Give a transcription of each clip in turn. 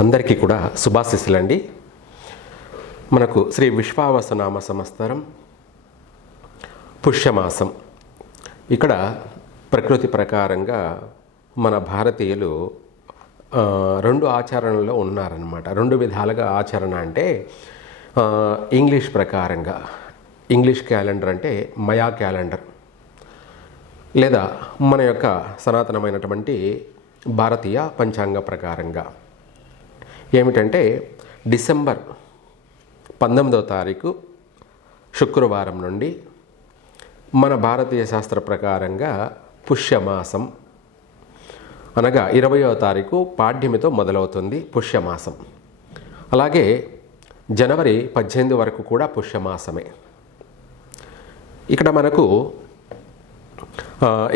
అందరికీ కూడా శుభాశీస్సులండి. మనకు శ్రీ విశ్వావసునామ సంవత్సరం పుష్యమాసం. ఇక్కడ ప్రకృతి ప్రకారంగా మన భారతీయులు రెండు ఆచరణలో ఉన్నారన్నమాట. రెండు విధాలుగా ఆచరణ అంటే ఇంగ్లీష్ ప్రకారంగా, ఇంగ్లీష్ క్యాలెండర్ అంటే మయా క్యాలెండర్, లేదా మన యొక్క సనాతనమైనటువంటి భారతీయ పంచాంగ ప్రకారంగా ఏమిటంటే డిసెంబర్ 19వ తారీఖు శుక్రవారం నుండి మన భారతీయ శాస్త్ర ప్రకారంగా పుష్యమాసం అనగా 20వ తారీఖు పాడ్యమితో మొదలవుతుంది పుష్యమాసం. అలాగే జనవరి 18 వరకు కూడా పుష్యమాసమే. ఇక్కడ మనకు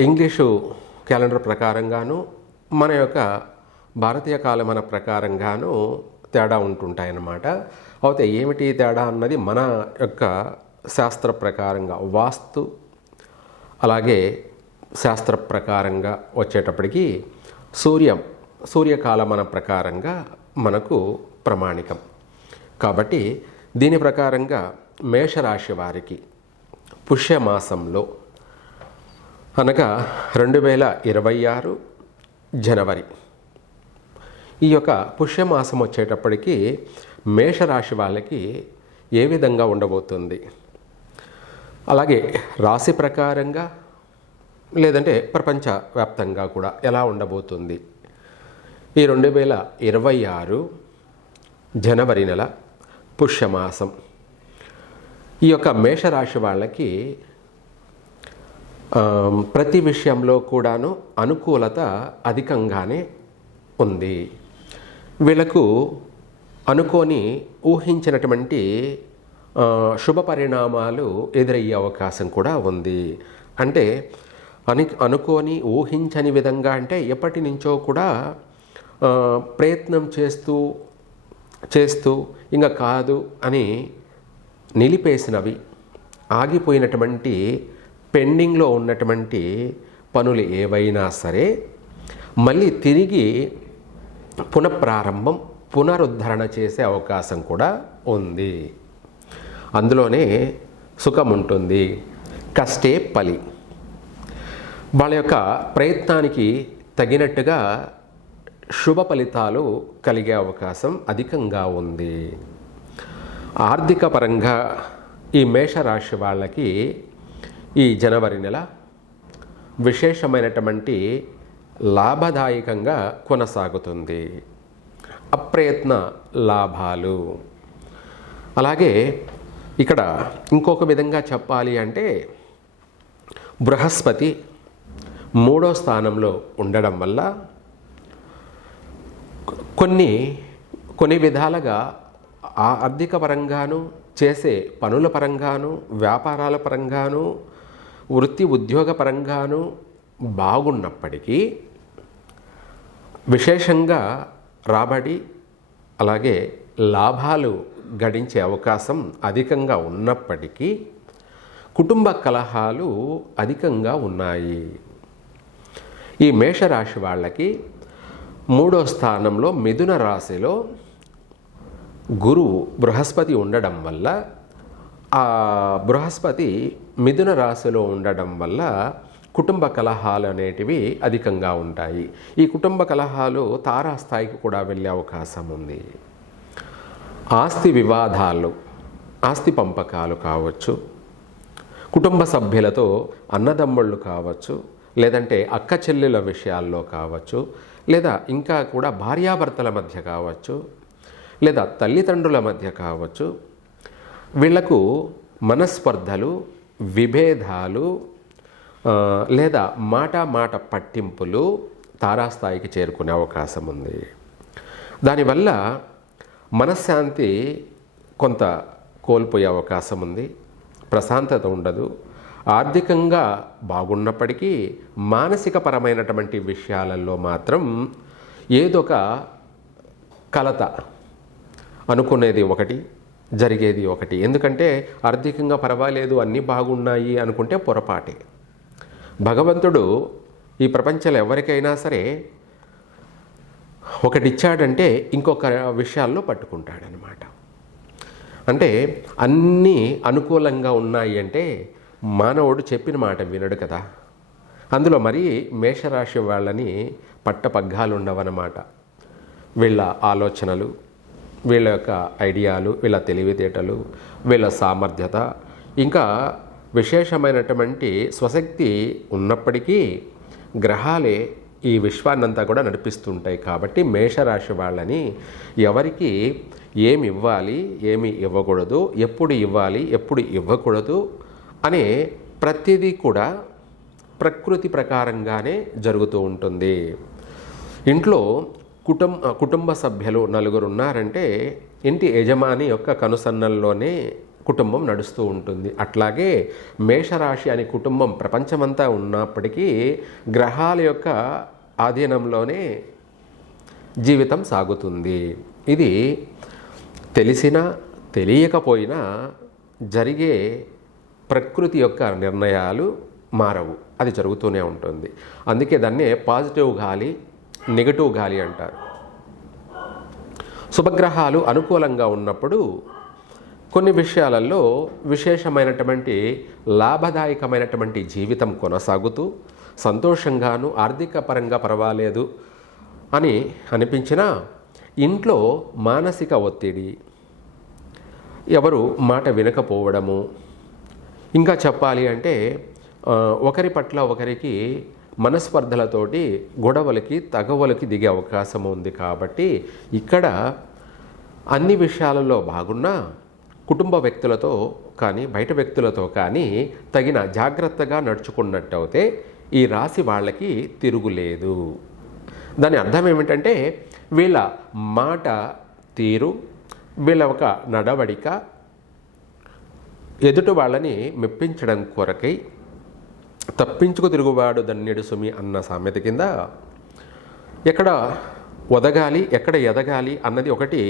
ఇంగ్లీషు క్యాలెండర్ ప్రకారంగాను మన యొక్క భారతీయ కాలమాన ప్రకారంగాను తేడా ఉంటుంటాయన్నమాట. అయితే ఏమిటి తేడా అన్నది మన యొక్క శాస్త్ర ప్రకారంగా వాస్తు అలాగే శాస్త్ర ప్రకారంగా వచ్చేటప్పటికి సూర్యకాలమాన ప్రకారంగా మనకు ప్రమాణికం. కాబట్టి దీని ప్రకారంగా మేషరాశి వారికి పుష్యమాసంలో అనగా 2026 జనవరి ఈ యొక్క పుష్యమాసం వచ్చేటప్పటికి మేషరాశి వాళ్ళకి ఏ విధంగా ఉండబోతుంది, అలాగే రాశి ప్రకారంగా లేదంటే ప్రపంచవ్యాప్తంగా కూడా ఎలా ఉండబోతుంది, ఈ 2026 జనవరి నెల పుష్యమాసం ఈ యొక్క మేషరాశి వాళ్ళకి ప్రతి విషయంలో కూడాను అనుకూలత అధికంగానే ఉంది. వీళ్ళకు అనుకోని ఊహించినటువంటి శుభ పరిణామాలు ఎదురయ్యే అవకాశం కూడా ఉంది. అంటే అనుకోని ఊహించని విధంగా అంటే ఎప్పటి నుంచో కూడా ప్రయత్నం చేస్తూ ఇంకా కాదు అని నిలిపేసినవి, ఆగిపోయినటువంటి పెండింగ్లో ఉన్నటువంటి పనులు ఏవైనా సరే మళ్ళీ తిరిగి పునఃప్రారంభం పునరుద్ధరణ చేసే అవకాశం కూడా ఉంది. అందులోనే సుఖం ఉంటుంది, కష్టే ఫలి. వాళ్ళ యొక్క ప్రయత్నానికి తగినట్టుగా శుభ ఫలితాలు కలిగే అవకాశం అధికంగా ఉంది. ఆర్థిక పరంగా ఈ మేషరాశి వాళ్ళకి ఈ జనవరి నెల విశేషమైనటువంటి లాభదాయకంగా కొనసాగుతుంది. అప్రయత్న లాభాలు. అలాగే ఇక్కడ ఇంకొక విధంగా చెప్పాలి అంటే బృహస్పతి 3వ స్థానంలో ఉండడం వల్ల కొన్ని విధాలుగా ఆర్థిక పరంగాను, చేసే పనుల పరంగాను, వ్యాపారాల పరంగాను, వృత్తి ఉద్యోగ పరంగాను బాగున్నప్పటికీ విశేషంగా రాబడి అలాగే లాభాలు గడించే అవకాశం అధికంగా ఉన్నప్పటికీ కుటుంబ కలహాలు అధికంగా ఉన్నాయి. ఈ మేషరాశి వాళ్ళకి 3వ స్థానంలో మిథున రాశిలో గురువు బృహస్పతి ఉండడం వల్ల, ఆ బృహస్పతి మిథున రాశిలో ఉండడం వల్ల కుటుంబ కలహాలు అనేటివి అధికంగా ఉంటాయి. ఈ కుటుంబ కలహాలు తారాస్థాయికి కూడా వెళ్ళే అవకాశం ఉంది. ఆస్తి వివాదాలు, ఆస్తి పంపకాలు కావచ్చు, కుటుంబ సభ్యులతో అన్నదమ్ముళ్ళు కావచ్చు, లేదంటే అక్క చెల్లెల విషయాల్లో కావచ్చు, లేదా ఇంకా కూడా భార్యాభర్తల మధ్య కావచ్చు, లేదా తల్లిదండ్రుల మధ్య కావచ్చు, వీళ్లకు మనస్పర్ధలు, విభేదాలు లేదా మాట పట్టింపులు తారాస్థాయికి చేరుకునే అవకాశం ఉంది. దానివల్ల మనశ్శాంతి కొంత కోల్పోయే అవకాశం ఉంది, ప్రశాంతత ఉండదు. ఆర్థికంగా బాగున్నప్పటికీ మానసిక పరమైనటువంటి విషయాలలో మాత్రం ఏదొక కలత, అనుకునేది ఒకటి జరిగేది ఒకటి. ఎందుకంటే ఆర్థికంగా పర్వాలేదు, అన్నీ బాగున్నాయి అనుకుంటే పొరపాటే. భగవంతుడు ఈ ప్రపంచంలో ఎవరికైనా సరే ఒకటి ఇచ్చాడంటే ఇంకొక విషయాల్లో పట్టుకుంటాడనమాట. అంటే అన్నీ అనుకూలంగా ఉన్నాయి అంటే మానవుడు చెప్పిన మాట వినడు కదా. అందులో మరి మేషరాశి వాళ్ళని పట్టపగ్గాలు ఉండవన్నమాట. వీళ్ళ ఆలోచనలు, వీళ్ళ యొక్క ఐడియాలు, వీళ్ళ తెలివితేటలు, వీళ్ళ సామర్థ్యత, ఇంకా విశేషమైనటువంటి స్వశక్తి ఉన్నప్పటికీ గ్రహాలే ఈ విశ్వాన్నంతా కూడా నడిపిస్తుంటాయి. కాబట్టి మేషరాశి వాళ్ళని ఎవరికి ఏమి ఇవ్వాలి, ఏమి ఇవ్వకూడదు, ఎప్పుడు ఇవ్వాలి, ఎప్పుడు ఇవ్వకూడదు అనే ప్రతిదీ కూడా ప్రకృతి ప్రకారంగానే జరుగుతూ ఉంటుంది. ఇంట్లో కుటుంబ సభ్యులు నలుగురు ఉన్నారంటే ఇంటి యజమాని యొక్క కనుసన్నల్లోనే కుటుంబం నడుస్తూ ఉంటుంది. అట్లాగే మేషరాశి అనే కుటుంబం ప్రపంచమంతా ఉన్నప్పటికీ గ్రహాల యొక్క ఆధీనంలోనే జీవితం సాగుతుంది. ఇది తెలిసినా తెలియకపోయినా జరిగే ప్రకృతి యొక్క నిర్ణయాలు మారవు, అది జరుగుతూనే ఉంటుంది. అందుకే దాన్నే పాజిటివ్ గాలి, నెగటివ్ గాలి అంటారు. శుభగ్రహాలు అనుకూలంగా ఉన్నప్పుడు కొన్ని విషయాలలో విశేషమైనటువంటి లాభదాయకమైనటువంటి జీవితం కొనసాగుతూ సంతోషంగాను ఆర్థిక పరంగా పర్వాలేదు అని అనిపించినా ఇంట్లో మానసిక ఒత్తిడి, ఎవరు మాట వినకపోవడము, ఇంకా చెప్పాలి అంటే ఒకరి పట్ల ఒకరికి మనస్పర్ధలతోటి గొడవలకి తగవలకి దిగే అవకాశం ఉంది. కాబట్టి ఇక్కడ అన్ని విషయాలలో బాగున్నా కుటుంబ వ్యక్తులతో కానీ బయట వ్యక్తులతో కానీ తగిన జాగ్రత్తగా నడుచుకున్నట్టయితే ఈ రాశి వాళ్ళకి తిరుగులేదు. దాని అర్థం ఏమిటంటే వీళ్ళ మాట తీరు, వీళ్ళ ఒక నడవడిక ఎదుటి వాళ్ళని మెప్పించడం కొరకై తప్పించుకు తిరుగువాడు ధన్యుడు సుమి అన్న సామెత కింద ఎక్కడ ఒదగాలి, ఎక్కడ ఎదగాలి అన్నది ఒకటి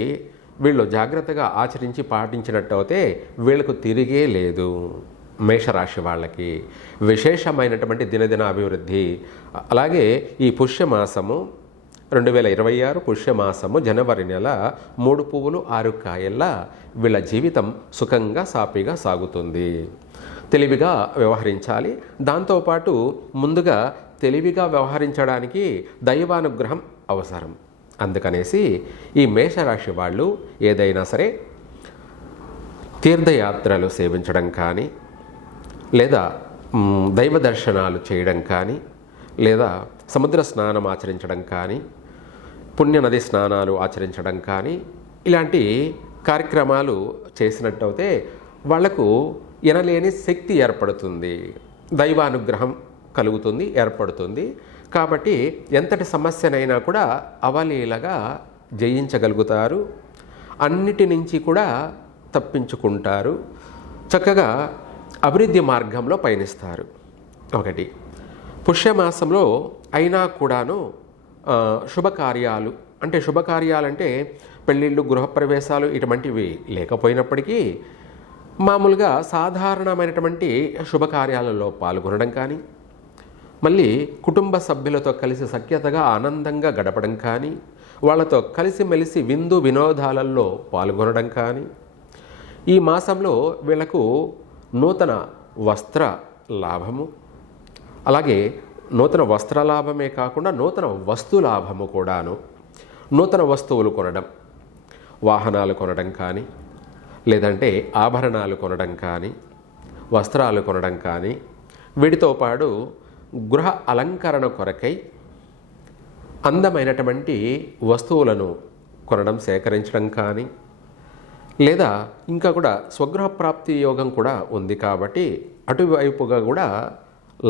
వీళ్ళు జాగ్రత్తగా ఆచరించి పాటించినట్టయితే వీళ్ళకు తిరిగే లేదు. మేషరాశి వాళ్ళకి విశేషమైనటువంటి దినదిన అభివృద్ధి. అలాగే ఈ పుష్యమాసము 2026 పుష్యమాసము జనవరి నెల 3 పువ్వులు 6 కాయల్లా వీళ్ళ జీవితం సుఖంగా సాఫీగా సాగుతుంది. తెలివిగా వ్యవహరించాలి. దాంతోపాటు ముందుగా తెలివిగా వ్యవహరించడానికి దైవానుగ్రహం అవసరం. అందుకనేసి ఈ మేషరాశి వాళ్ళు ఏదైనా సరే తీర్థయాత్రలు సేవించడం కానీ, లేదా దైవ దర్శనాలు చేయడం కానీ, లేదా సముద్ర స్నానం ఆచరించడం కానీ, పుణ్యనది స్నానాలు ఆచరించడం కానీ ఇలాంటి కార్యక్రమాలు చేసినట్టయితే వాళ్లకు ఎనలేని శక్తి ఏర్పడుతుంది, దైవానుగ్రహం కలుగుతుంది, ఏర్పడుతుంది. కాబట్టి ఎంతటి సమస్యనైనా కూడా అవలీలగా జయించగలుగుతారు, అన్నిటి నుంచి కూడా తప్పించుకుంటారు, చక్కగా అభివృద్ధి మార్గంలో పయనిస్తారు. ఒకటి పుష్యమాసంలో అయినా కూడాను శుభకార్యాలు అంటే పెళ్ళిళ్ళు, గృహప్రవేశాలు ఇటువంటివి లేకపోయినప్పటికీ మామూలుగా సాధారణమైనటువంటి శుభకార్యాలలో పాల్గొనడం కానీ, మళ్ళీ కుటుంబ సభ్యులతో కలిసి సఖ్యతగా ఆనందంగా గడపడం కానీ, వాళ్ళతో కలిసిమెలిసి విందు వినోదాలలో పాల్గొనడం కానీ, ఈ మాసంలో వీళ్లకు నూతన వస్త్ర లాభము, అలాగే నూతన వస్త్ర లాభమే కాకుండా నూతన వస్తు లాభము కూడాను, నూతన వస్తువులు కొనడం, వాహనాలు కొనడం కానీ, లేదంటే ఆభరణాలు కొనడం కానీ, వస్త్రాలు కొనడం కానీ, వీటితో పాటు గృహ అలంకరణ కొరకై అందమైనటువంటి వస్తువులను కొనడం, సేకరించడం కానీ, లేదా ఇంకా కూడా స్వగృహ ప్రాప్తి యోగం కూడా ఉంది. కాబట్టి అటువైపుగా కూడా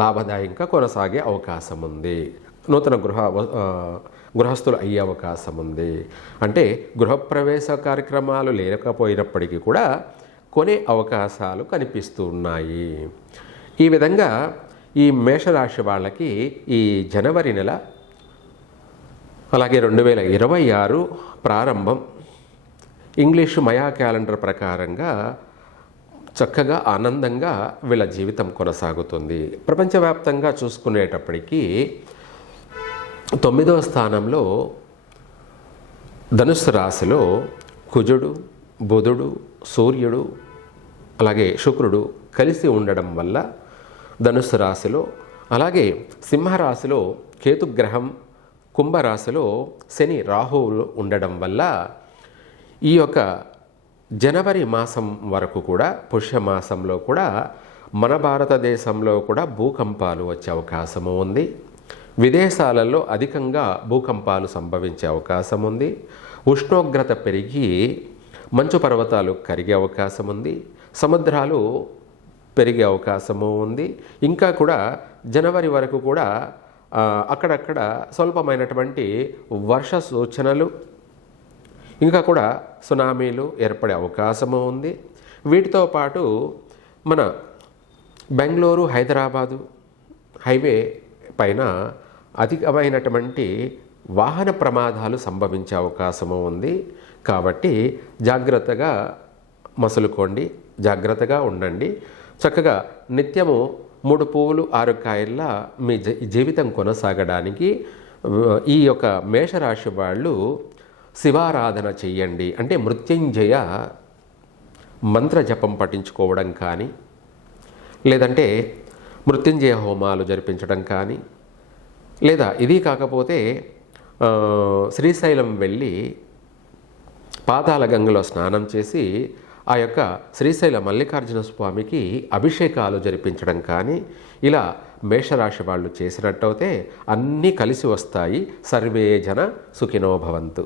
లాభదాయంగా కొనసాగే అవకాశం ఉంది. నూతన గృహస్థులు అయ్యే అవకాశం ఉంది. అంటే గృహప్రవేశ కార్యక్రమాలు లేకపోయినప్పటికీ కూడా కొనే అవకాశాలు కనిపిస్తూ ఉన్నాయి. ఈ విధంగా ఈ మేషరాశి వాళ్ళకి ఈ జనవరి నెల, అలాగే 2026 ప్రారంభం ఇంగ్లీషు మయా క్యాలెండర్ ప్రకారంగా చక్కగా ఆనందంగా వీళ్ళ జీవితం కొనసాగుతుంది. ప్రపంచవ్యాప్తంగా చూసుకునేటప్పటికీ 9వ స్థానంలో ధనుస్సు రాశిలో కుజుడు, బుధుడు, సూర్యుడు అలాగే శుక్రుడు కలిసి ఉండడం వల్ల ధనుస్సు రాశిలో, అలాగే సింహరాశిలో కేతుగ్రహం, కుంభరాశిలో శని రాహువులు ఉండడం వల్ల ఈ యొక్క జనవరి మాసం వరకు కూడా, పుష్యమాసంలో కూడా మన భారతదేశంలో కూడా భూకంపాలు వచ్చే అవకాశము ఉంది. విదేశాలలో అధికంగా భూకంపాలు సంభవించే అవకాశం ఉంది. ఉష్ణోగ్రత పెరిగి మంచు పర్వతాలు కరిగే అవకాశం ఉంది. సముద్రాలు పెరిగే అవకాశము ఉంది. ఇంకా కూడా జనవరి వరకు కూడా అక్కడక్కడ స్వల్పమైనటువంటి వర్ష సూచనలు, ఇంకా కూడా సునామీలు ఏర్పడే అవకాశము ఉంది. వీటితో పాటు మన బెంగళూరు, హైదరాబాదు హైవే పైన అధికమైనటువంటి వాహన ప్రమాదాలు సంభవించే అవకాశము ఉంది. కాబట్టి జాగ్రత్తగా మసులుకోండి, జాగ్రత్తగా ఉండండి. చక్కగా నిత్యము 3 పువ్వులు 6 కాయల్లా మీ జీవితం కొనసాగడానికి ఈ యొక్క మేషరాశి వాళ్ళు శివారాధన చెయ్యండి. అంటే మృత్యుంజయ మంత్ర జపం పఠించుకోవడం కానీ, లేదంటే మృత్యుంజయ హోమాలు జరిపించడం కానీ, లేదా ఇది కాకపోతే శ్రీశైలం వెళ్ళి పాతాళ గంగలో స్నానం చేసి ఆ యొక్క శ్రీశైల మల్లికార్జున స్వామికి అభిషేకాలు జరిపించడం కానీ, ఇలా మేషరాశి వాళ్ళు చేసినట్టయితే అన్నీ కలిసి వస్తాయి. సర్వే జన సుఖినో భవంతు.